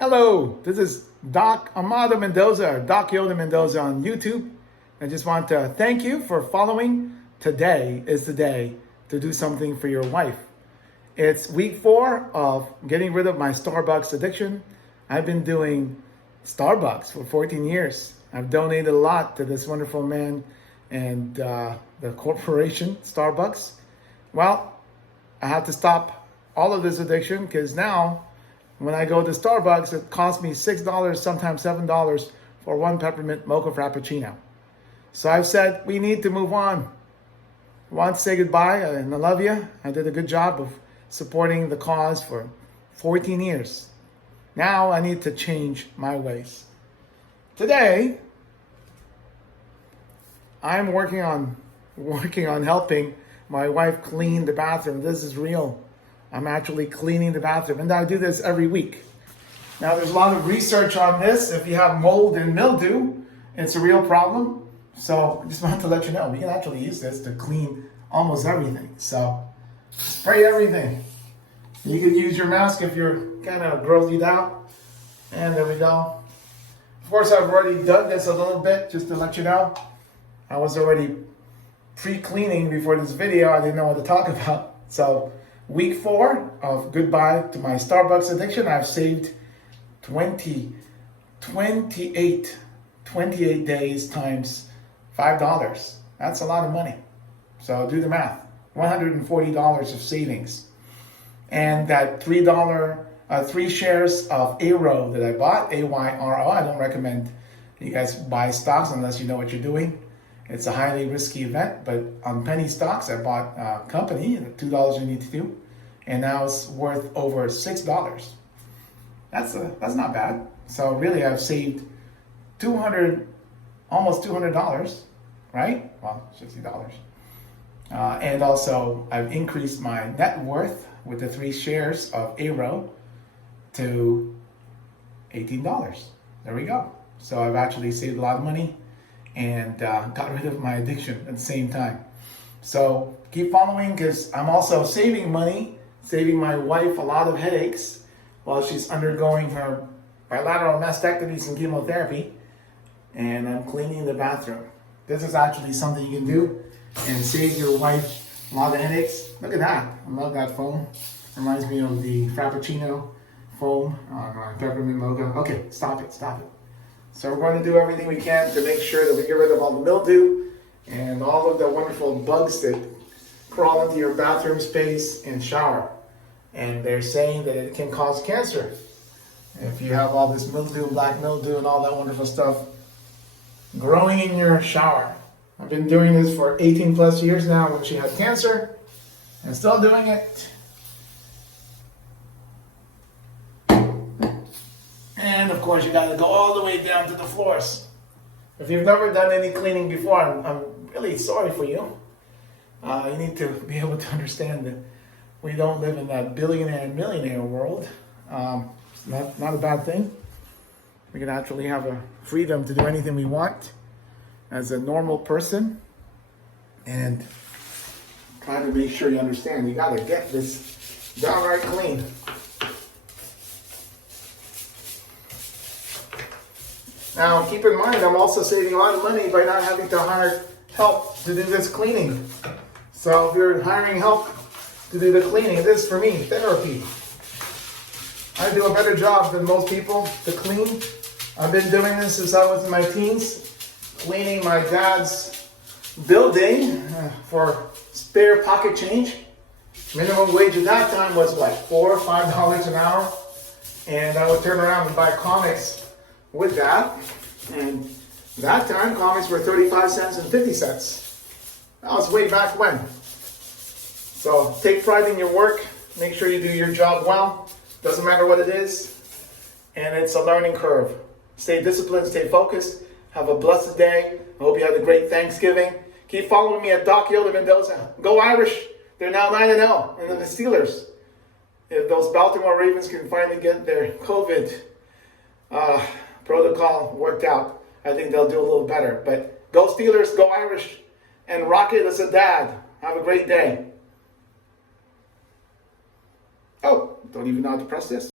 Hello, this is Doc Amado Mendoza, or Doc Yoda Mendoza on YouTube. I just want to thank you for following. Today is the day to do something for your wife. It's week 4 of getting rid of my Starbucks addiction. I've been doing Starbucks for 14 years. I've donated a lot to this wonderful man and the corporation, Starbucks. Well, I have to stop all of this addiction because now when I go to Starbucks, it costs me $6, sometimes $7 for one peppermint mocha frappuccino. So I've said, we need to move on. I want to say goodbye, and I love you. I did a good job of supporting the cause for 14 years. Now I need to change my ways. Today, I'm working on helping my wife clean the bathroom. This is real. I'm actually cleaning the bathroom, and I do this every week. Now, there's a lot of research on this. If you have mold and mildew, it's a real problem. So I just wanted to let you know, we can actually use this to clean almost everything. So spray everything. You can use your mask if you're kind of growthed out. And there we go. Of course, I've already done this a little bit, just to let you know. I was already pre-cleaning before this video. I didn't know what to talk about. So week 4 of goodbye to my Starbucks addiction. I've saved 28 days times $5. That's a lot of money. So do the math. $140 of savings. And that $3, 3 shares of AYRO that I bought, AYRO. I don't recommend you guys buy stocks unless you know what you're doing. It's a highly risky event, but on penny stocks, I bought a company, $2 you need to do, and now it's worth over $6. That's not bad. So really, I've saved almost $200, right? Well, $60. And also, I've increased my net worth with the 3 shares of AYRO to $18. There we go. So I've actually saved a lot of money and got rid of my addiction at the same time. So keep following, because I'm also saving money, saving my wife a lot of headaches while she's undergoing her bilateral mastectomies and chemotherapy, and I'm cleaning the bathroom. This is actually something you can do and save your wife a lot of headaches. Look at that. I love that foam. Reminds me of the Frappuccino foam on peppermint mocha. Okay, stop it. So we're going to do everything we can to make sure that we get rid of all the mildew and all of the wonderful bugs that crawl into your bathroom space and shower. And they're saying that it can cause cancer if you have all this mildew, black mildew, and all that wonderful stuff growing in your shower. I've been doing this for 18 plus years now when she had cancer, and still doing it. And of course, you gotta go all the way down to the floors. If you've never done any cleaning before, I'm really sorry for you. You need to be able to understand that we don't live in that billionaire and millionaire world. Not a bad thing. We can actually have a freedom to do anything we want as a normal person. And try to make sure you understand, you gotta get this downright clean. Now, keep in mind, I'm also saving a lot of money by not having to hire help to do this cleaning. So if you're hiring help to do the cleaning, this is for me, therapy. I do a better job than most people to clean. I've been doing this since I was in my teens, cleaning my dad's building for spare pocket change. Minimum wage at that time was what, $4 or $5 an hour? And I would turn around and buy comics with that. And that time, comics were 35 cents and 50 cents. That was way back when. So take pride in your work. Make sure you do your job well. Doesn't matter what it is. And it's a learning curve. Stay disciplined, stay focused. Have a blessed day. I hope you had a great Thanksgiving. Keep following me at Doc Yoda Mendoza. Go Irish. They're now 9-0. And then the Steelers. If those Baltimore Ravens can finally get their COVID protocol worked out, I think they'll do a little better. But go Steelers, go Irish, and rock it as a dad. Have a great day. Oh, don't even know how to press this.